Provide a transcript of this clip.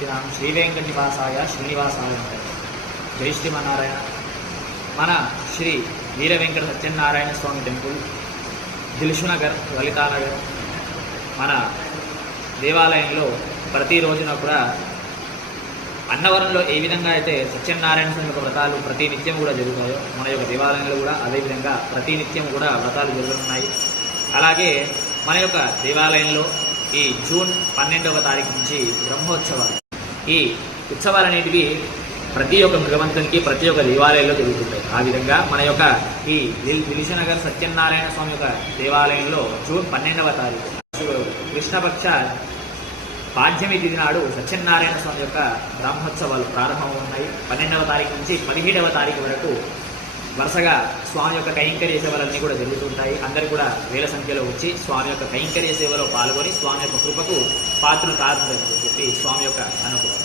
కీర్తినాం శ్రీవేంకటివాసాయ శ్రీనివాసాయ నమః. జై శ్రీమన్నారాయణ. మన శ్రీ వీర వెంకట సత్యనారాయణ స్వామి టెంపుల్, దిల్సుఖ్నగర్, లలితానగర్ మన దేవాలయంలో ప్రతిరోజున కూడా అన్నవరంలో ఏ విధంగా అయితే సత్యనారాయణ స్వామి యొక్క వ్రతాలు ప్రతి నిత్యం కూడా జరుగుతాయో మన యొక్క దేవాలయంలో కూడా అదేవిధంగా ప్రతి నిత్యం కూడా వ్రతాలు జరుగుతున్నాయి. అలాగే మన యొక్క దేవాలయంలో ఈ జూన్ 12వ తారీఖు నుంచి బ్రహ్మోత్సవాలు, ఈ ఉత్సవాలు అనేటివి ప్రతి ఒక్క భగవంతునికి ప్రతి ఒక్క దేవాలయంలో జరుగుతుంటాయి. ఆ విధంగా మన యొక్క ఈ దిల్సుఖ్నగర్ సత్యనారాయణ స్వామి యొక్క దేవాలయంలో జూన్ 12వ తారీఖు కృష్ణపక్ష పాడ్యమి తిథి నాడు సత్యనారాయణ స్వామి యొక్క బ్రహ్మోత్సవాలు ప్రారంభమవుతున్నాయి. 12వ తారీఖు నుంచి 17వ తారీఖు వరకు వరుసగా స్వామి యొక్క కైంకర్య సేవలన్నీ కూడా జరుగుతుంటాయి. అందరూ కూడా వేల సంఖ్యలో వచ్చి స్వామి యొక్క కైంకర్య సేవలో పాల్గొని స్వామి యొక్క కృపకు పాత్రలు కారుతుందని చెప్పి స్వామి యొక్క అనుభవం.